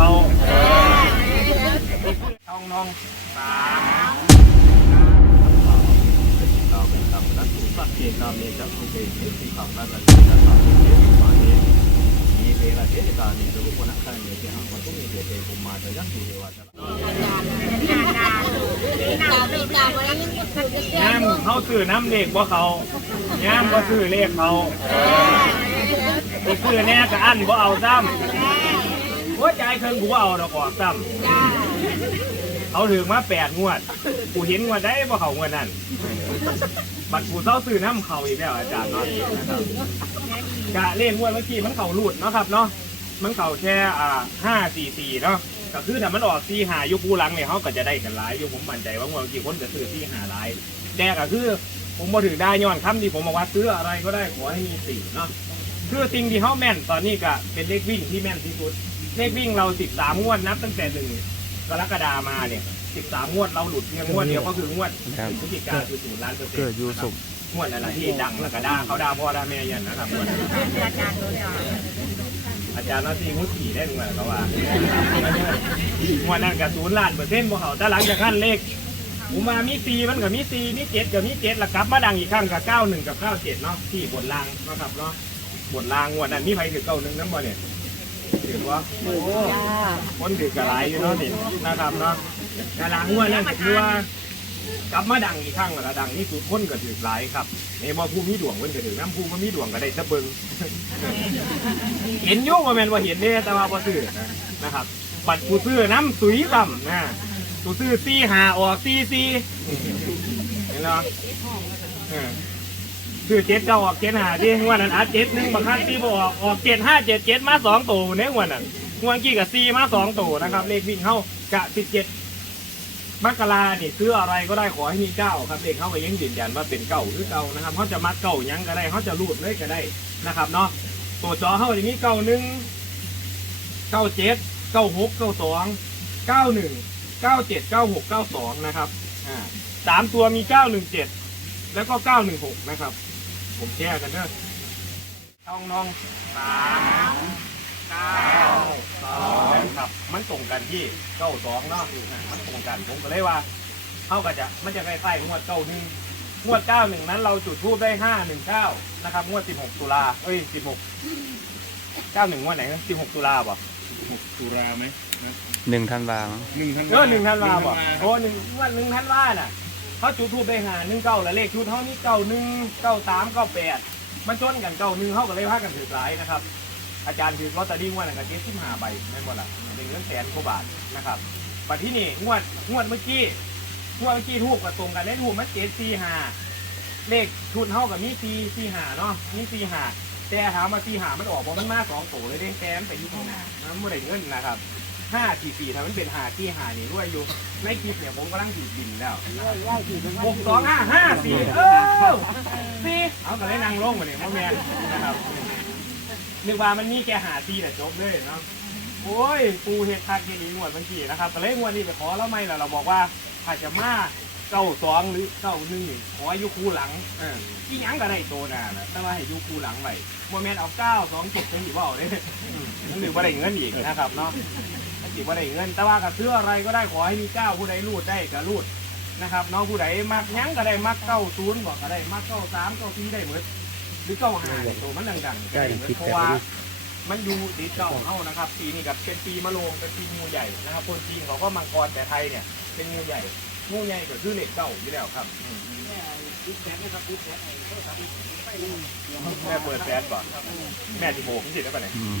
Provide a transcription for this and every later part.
เขาทองน้องสามเราเป็นตำนักสักเกตามีจักรุเกเทสีขังนั่นแหละจะทำให้เทสีมาเนมีเทระเทศกานีจะรู้ว่านักการเงินที่หางมันต้องมีเทเทภูมิมาจะยักษ์ดูเทวาจะย่าเขาซื้อน้ำเลขว่าเขาย่ามก็ซื้อเลขเขาไปซื้อแน่กับอันก็เอาซ้ำ หัวใจเคิงกูเอาดอกออกซ้ำเขาถึงมาแปดงวด กูเห็นงวดได้ว่าเขางวดนั่น บัตรกูเศร้าซื้อน้ำเขาอีกแล้วอาจารย์เนาะนะครับกะเล่นงวดเมื่อกี้มันเข่าหลุดเนาะครับเนาะ มันเข่าแค่อ่าห้าสี่สี่เนาะก็คือถ้ามันออกสี่หายุคกูหลังเนี่ยเขาก็จะได้กันหลายอยุคผมมั่นใจว่างวดเมื่อกี้คนจะซื้อสี่หาหลายแต่ก็คือผมมาถึงได้ย้อนคำที่ผมบอกว่าซื้ออะไรก็ได้ขอให้มีสี่เนาะคือสิ่งที่เขาแม่นตอนนี้ก็เป็นเลขวิ่งที่แม่นที่สุด เลขวิ่งเราสิบสามงวดนับตั้งแต่หนึ่งกรกฎามาเนี่ยสิบสามงวดเราหลุดเพียงงวดเดียวก็คืองวดครับ พฤศจิกาคือศูนย์ล้านเปอร์เซ็นต์เกิดอยู่สุขงวดนั่นแหละที่ดังแล้วก็ด่าเขาด่าพ่อด่าแม่ยันนะครับงวดนั้นอาจารย์ว่าที่มุดขี่ได้งวดเขาว่างวดนั้นกับศูนย์ล้านเปอร์เซ็นต์พวกเขาแต่หลังจากนั้นเลขผมมามีซีมันกับมีซีมีเจ็ดกับมีเจ็ดแล้วกลับมาดังอีกครั้งกับเก้าหนึ่งกับเก้าเจ็ดเนาะที่บนรางนะครับเนาะบนรางงวดนั้นมีใครถือเก้าหนึ่งน้ำบ่เนี่ย ถือว่าโอ้คนถือกระไรอยู่เนาะนี่นะครับเนาะกระลังงวดนั้นคือว่ากลับมาดังอีกครั้งแล้วดังที่สุดคนก็ถือหลายครับในบ่ผู้มีดวงเพิ่นก็ถือน้ำผู้บ่มีดวงก็ได้ตะเบิงเห็นโยกว่าแมนว่าเห็นเด้แต่ว่าบ่ซื้อนะครับบัตรผู้ซื้อน้ำสุยต่ำนะผู้ซื้อซี่หาออกซี่ซี่เห็นเนาะเออซื้อเจ็ดเก้าออกเจ็ดหาดิงวันนั้นอาเจ็ดหนึ่งบางครั้งตีบออกออกเจ็ดห้าเจ็ดเจ็ดมาสองตัวเนี่ยงวันนั้นงวันกี้กับซีมาสองตัวนะครับ เลขวิ่งเข้ากะสิบเจ็ดมักกะลาเนี่ยซื้ออะไรก็ได้ขอให้มีเก้าครับเด็กเขาก็ยังยืนยันว่าเป็นเก้าหรือเก้านะครับเขาจะมัดเก้ายังก็ได้เขาจะรูดเลยก็ได้นะครับเนาะตัวจอเขาอย่างนี้เก้าหนึ่งเก้าเจ็ดเก้าหกเก้าสองเก้าหนึ่งเก้าเจ็ดเก้าหกเก้าสองนะครับอ่าสามตัวมีเก้าหนึ่งเจ็ดแล้วก็เก้าหนึ่งหกนะครับ ผมแชร์กันเนอะช่องน้องสามเก้าสองครับมันตรงกันที่เก้าสองเนาะมันตรงกันผมก็เลยว่าเท่ากับจะมันจะใกล้ๆงวดเก้าหนึ่งงวดเก้าหนึ่งนั้นเราจุดทูบได้ห้าหนึ่งเก้านะครับงวดสิบหกตุลาเอ้ยสิบหกเก้าหนึ่งงวดไหนสิบหกตุลาบ่ตุลาไหมหนึ่งธันวามั้งหนึ่งธันเออหนึ่งธันวาบ่หนึ่งธันวาโอ้หนึ่งงวดหนึ่งธันวาน่ะ เขาจุดทูบได้หาหนึ่งเก้าแล้วเลขชุดเขานี่เก้าหนึ่งเก้าสามเก้าแปดมันชนกันเก้าหนึ่งเขาก็เลยพากันถือหลายนะครับ อาจารย์ถือลอตเตอรี่งวดนั้นก็เจ็ดสิบห้าใบไม่หมดละเป็นเงินแสนกว่าบาทนะครับปัจที่นี่งวดงวดเมื่อกี้งวดเมื่อกี้ทูบกับตรงกันได้ทูบมันเจ็ดสี่ห้าเลขชุดเท่ากับมีสี่สี่ห้าเนาะมีสี่ห้าแต่ถามมาสี่ห้ามันออกบอกมันมาสองโตเลยเด้งแต้มไปอยุ่งหน้ามันไม่ได้เงินนะครับ ห้าสี่สี่ถ้ามันเป็นห้าสี่ห้านี่ด้วยอยู่ในคลิปเนี่ยผมกำลังถือบินแล้วหกสองห้าห้าสี่เออสี่เอาแต่ได้นางลงมาเนี่ยพ่อแม่นนะครับนึกว่ามันมีแค่หาซีแต่จบเลยเนาะโอ้ยปูเห็ดคาเกลีงวดบัญชีนะครับแต่เลยงวดนี้ไปขอแล้วไม่ล่ะเราบอกว่าอาจจะมาเก้าสองหรือเก้าหนึ่งนี่ขออายุคูหลังเออที่ยังก็ได้โตนานะแต่ว่าให้อายุคูหลังไปโมเมนต์เอาเก้าสองเจ็ดจังหรือว่าเอาเด้อืมนั่นหรือว่าได้เงินอีกนะครับเนาะ ถ้าจิว่าได้เงิน แต่ว่าก็ซื้ออะไรก็ได้ขอให้มีเก้าผู้ใดรูดได้ก็รูดนะครับเน้องผู้ใดมักหยังก็ได้มักเก้าศูนย์บอกก็ได้มักเก้าสามเก้าสี่ได้หมดหรือเก้าห้าเนี่ยตัวมันดังๆก็ได้หมดเพราะว่ามันอยู่ติดเก่าเท่านะครับปีนี้กับเป็นปีมะโรงเป็นปีงูใหญ่นะครับคนจีนเขาก็มังกรแต่ไทยเนี่ยเป็นงูใหญ่งูใหญ่ก็คือเหล็กเก่าอยู่แล้วครับอืมแม่เปิดแฟนบ่แม่ที่โบกนี่สิได้ปะเนี่ย อืม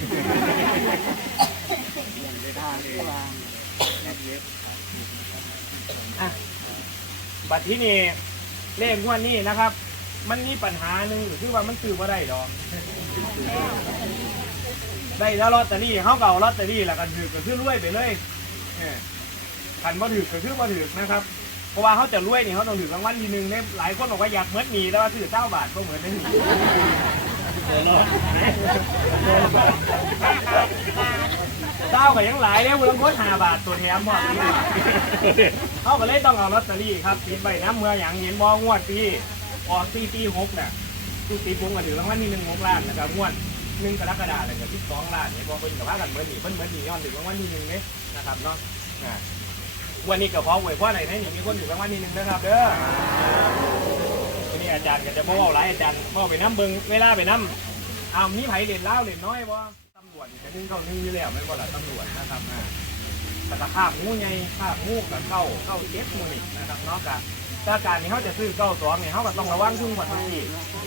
บัตรที่นี่เลขงวดนี้นะครับ มันมีปัญหาหนึ่งคือว่ามันซื้อมาได้ดอก ได้แล้วลอตเตอรี่เขาเก่าลอตเตอรี่แล้วกันถือก็คือรวยไปเลยเออขันมาถือก็คือมาถือนะครับ เพราะว่าเขาจะรวยนี่เขาต้องถือรางวัลทีหนึ่งเนี่ยหลายคนบอกว่าอยากเมิดหนีแต่ว่าถือเจ้าบาทก็เหมือนได้หนีเจ้ เจ้าก็ยังหลายเนี่ยคุณต้องคดหาบาทตัวแถมบอกเขาก็เลยต้องเอาลอตเตอรี่ครับติดใบน้ำเมื่ออย่างเห็นบองวดปีออกปีปีหกน่ะทุกปีผมก็ถือรางวัลที่หนึ่งหกล้านนะครับงวดหนึ่งกรกฎาคมเลยกับที่สองล้านเนี่ยพอเป็นกับว่ากันเมื่อนี่เพิ่นเมื่อนี่ย้อนถึงรางวัลที่หนึ่งเนี่ยนะครับเนาะวันนี้ก็ขออวยพรอะไรให้นี่มีคนถึงรางวัลที่หนึ่งนะครับเด้อวันนี้อาจารย์ก็จะมาเว่าหลายอาจารย์มาไปน้ำเบิงเวลาไปน้ำอ้าวมีไผเรียนเล่าเรียนน้อยบ่ วจนี่จะนึ่งเข้านึ่งอยู่แล้วไม่นบ่ล่ะตำรวจนะครับอ่าแต่ถ้าภาพงูใหญ่ภาพงูกับเข้าเข้าเจ็ดมือนี่นะครับเนากถ้าการนี้เขาจะซื้อเก้าสองเนี่ยเขาก็ต้องระวังช่วงวันที่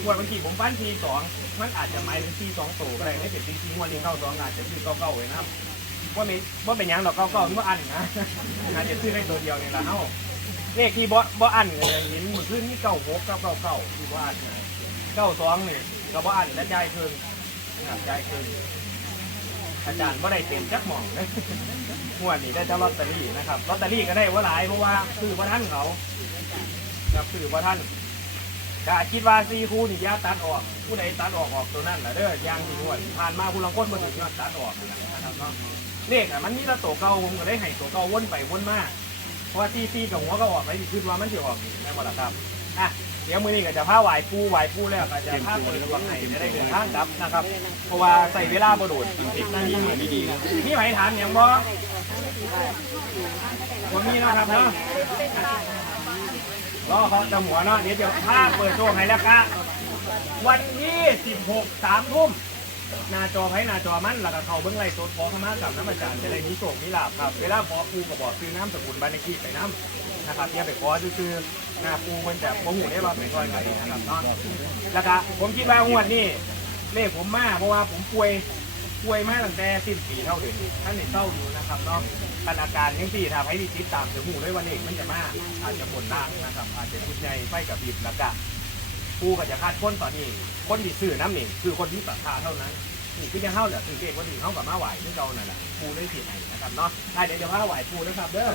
วันวันที่ผมฟันทีสองมันอาจจะหมายถึงทีสองตัวก็ได้ไม่เป็นทีทีวันนี้เก้าสองอาจจะซื้อเก้าเก้าไว้นะว่าไม่ว่าเป็นยังดอกเก้าเก้าว่าอันนะอาจจะซื้อได้ตัวเดียวเนี่แหละเนาเลขที่บ่บ่อันเลยเห็นมือขึ้นนี่เก้าหกเก้าเก้าเก้าที่บ่อันเก้าสองเนี่ยก็บ่อันและใจายคืนนะครับใจายคืน อาจารย์ว่าได้เต็มจักหม่องนะงวดนี้ได้เจ้าลอตเตอรี่นะครับลอตเตอรี่ก็ได้ว่าหลายเพราะว่าซื้อว่าท่านเขาครับซื้อว่าท่านก็คิดว่าซีคูนี่ยาตัดออก ผู้ใดตัดออกออกตัวนั้นแหละเด้อยางที่งวดผ่านมาผู้ลังคนมาถึงยอดตัดออกนะครับเนาะเลขอะมันมีแต่ตัวเก่าผมก็ได้ให้ตัวเก่าวนไปวนมาเพราะว่าซีซีกับหัวก็ออกไปคิดว่ามันจะออกนี่แม่นบ่ล่ะครับอะ ดี๋ยวมือนี้ก็จะพาไหวปูไหวปูแล้วก็จะพาเปิดดวงให้จะได้เดินทางกลับนะครับ เพราะว่าใส่เวลาบ่โดดสิบนาทีมือดีๆมีไหมถามอย่างบ่วันนี้นะครับเนาะรอเขาจะหัวเนาะเดี๋ยวจะพาเปิดโชว์ให้แล้วครับวันที่16 3ทุ่มหน้าจอไพ่หน้าจอมันแล้วก็เขาเบิ้องไล่โซนขอข้ามากับน้ำอาจารย์จะได้มีโชคมีลาบครับ เวลาขอปูก็บอกซื้อน้ำสกุลบานในขี้ไปน้ำนะครับอย่าไปขอซื้อ หน้าปูมันจะโมหูได้ว่าเป็นก้อยไก่นะครับเนาะแล้วก็ผมคิดว่างวดนี้เลขผมมาเพราะว่าผมป่วยป่วยมาตั้งแต่สิ้นปีเท่าเดิมท่านในเศร้าอยู่นะครับเนาะกันอาการยังสี่ทำให้ดีติดตามจะหูด้วยวันเอกมันจะมาอาจจะผลล่างนะครับ อาจจะชุดใหญ่ไฟกับบิดแล้วก็ผู้ก็จะคาดค้นตอนนี้คนที่ซื้อน้ำนี่คือคนที่ศรัทธาเท่านั้นนี่คือยังเข้าเหลือคือเกศวันนี้เข้ากับมาไหวที่เรานั่นแหละผู้ได้สิไหนนะครับเนาะได้เดี๋ยวจะมาไหวผู้นะครับเด้อ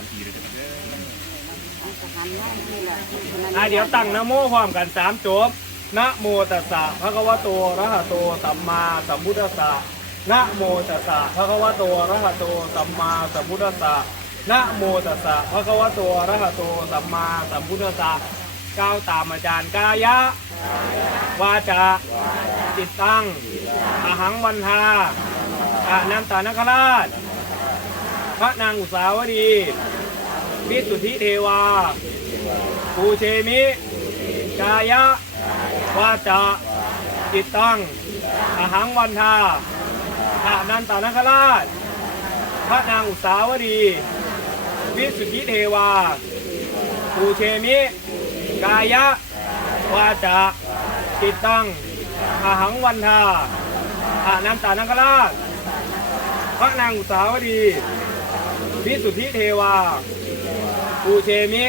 อะเดี๋ยวตั้งนะโมพร้อมกันสามจบนะโมตัสสะพระคะวะโตอะระหะโตสัมมาสัมพุทธัสสะนะโมตัสสะภะคะวะโตอะระหะโตสัมมาสัมพุทธัสสะนะโมตัสสะภะคะวะโตอะระหะโตสัมมาสัมพุทธัสสะก้าวตามอาจารย์กายะ วาจาจิตตั้งอหังวันทาอานันตานคราช พระนางอุสาวดี วิสุทธิเทวาปูเชมิกายะวาจาจิตตั้งอหังวันทาพระนันตานคราช พระนางอุสาวดี วิสุทธิเทวาปูเชมิ กายะวาจาจิตตังอาหังวันทาพระนันตานคราช พระนางอุสาวดี วิสุทธิเทวา ปูเชมิ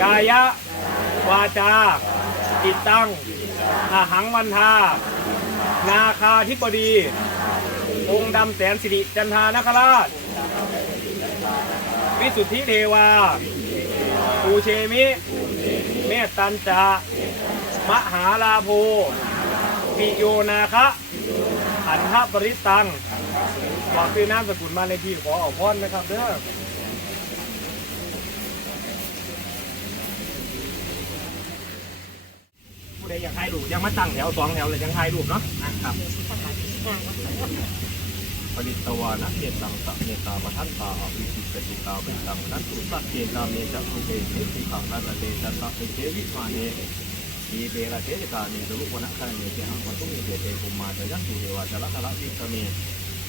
กายะ วาจา จิตตังอหังวันทา นาคาธิปดี องค์ดำแสนสิริจันทานคราช วิสุทธิเทวาปูเชมิ เมตตันจามหาลาโภปิโยนาคะอันทปริตังบอกคือน้ำสกุลมาในที่ขอออกพรนะครับเด้อ ผู้ใดอยากถ่ายรูปยังมาตั้งแถวสองแถวเลยยังถ่ายรูปเนาะนะครับปริตวานะเกตังสัเมตาปทันตาอภิสิกติตาเป็นตังนั้นตุสัตเกตาเมจักขุเตเทติขังนันเตจัตตะเอเทวิมาเนทีเประเทจกาเนตุลุปนะคันเนเจหังวัตุเมเตเตภุมมาจะยันตุเทวาจะละทะละสิกเม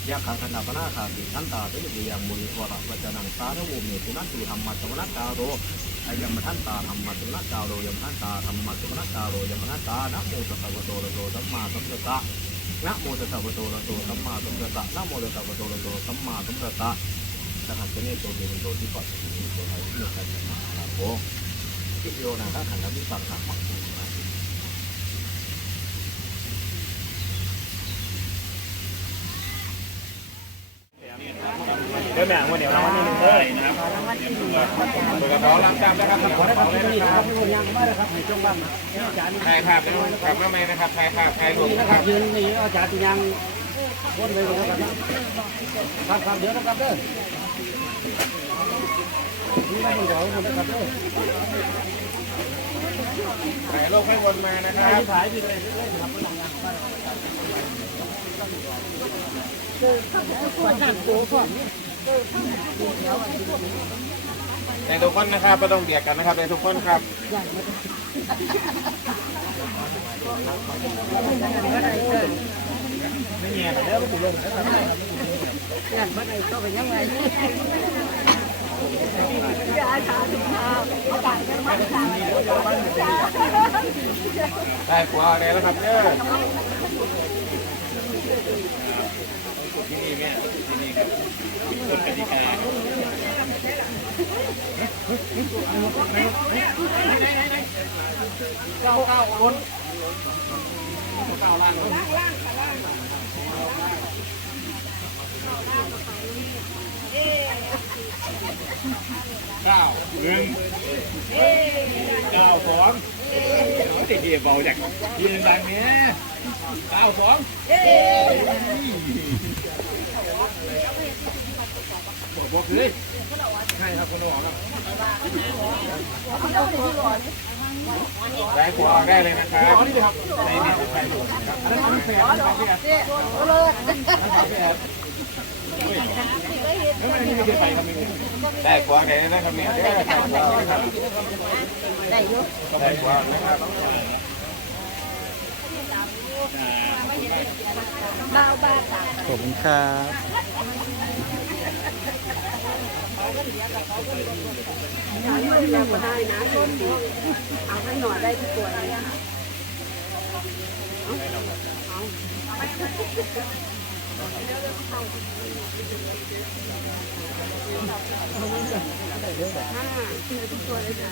ยะขังคณาปนาคาติทันตาเตุลิยังมุนิวระวัจนังสารวุเมตุนันตุธรรมะสมณกาโร อายัมทันตาธรรมะสมณกาโรยัมทันตาธรรมะสมณกาโรยัมทันตานะโมตัสสะวะโตระโตสัมมาสัมพุทธะนะโมตัสสะวะโตระโตสัมมาสัมพุทธะนะโมตัสสะวะโตระโตสัมมาสัมพุทธะนะครับจเนี่ยตัวเดียวโตที่ปัจจุบันตัวไทยเมื่อใครจะมาครับโอ้ที่โยนะถ้าขันธ์วิปัสสนาปักนะเดี๋ยวแม่งวันเดี๋ยวรางวัลที่หนึ่งเลยนะครับ ขอรับจำนะครับขอได้ครับที่นี่ครับที่ยังไม่ได้ครับในช่วงบ้านอาจารย์ถ่ายภาพกลับมาใหม่นะครับถ่ายภาพถ่ายรูปนี่นะครับยืนนี่อาจารย์ที่ยังวนไปเลยนะครับครับครับเดี๋ยวนะครับเด้อนี่ไม่ต้องเดี๋ยวนะครับเด้อถ่ายรูปให้วนมานะครับถ่ายไปเลยเรื่อยๆครับ ในทุกคนนะครับไม่ต้องเบียดกันนะครับในทุกคนครับไม่เงี้ยเด้อผู้ลงนะครับได้กว่าเลยนะครับเด้อ ที่นี่เนี่ยที่นี่ครับกฎกติกาเก้าเก้าคนเก้าหนึ่งเก้าสองติดเดียเบาจากยืนดังเนี้ยเก้าสอง บอกเลยใช่ครับคนหลอกครับได้หัวได้เลยนะครับในนี้ใครหลงครับอันนั้นมันแฝงนะครับพี่แอดไม่ไม่ไม่ใช่ไปครับได้หัวแค่นี้นะครับเนี่ยได้หัวนะครับได้ยุได้หัวนะครับบ้าบ้าตาขอบคุณครับ ไม่ได้มาได้นะจริงๆเอาให้หน่อยได้ทุกตัวเลยค่ะทุกตัวเลยค่ะ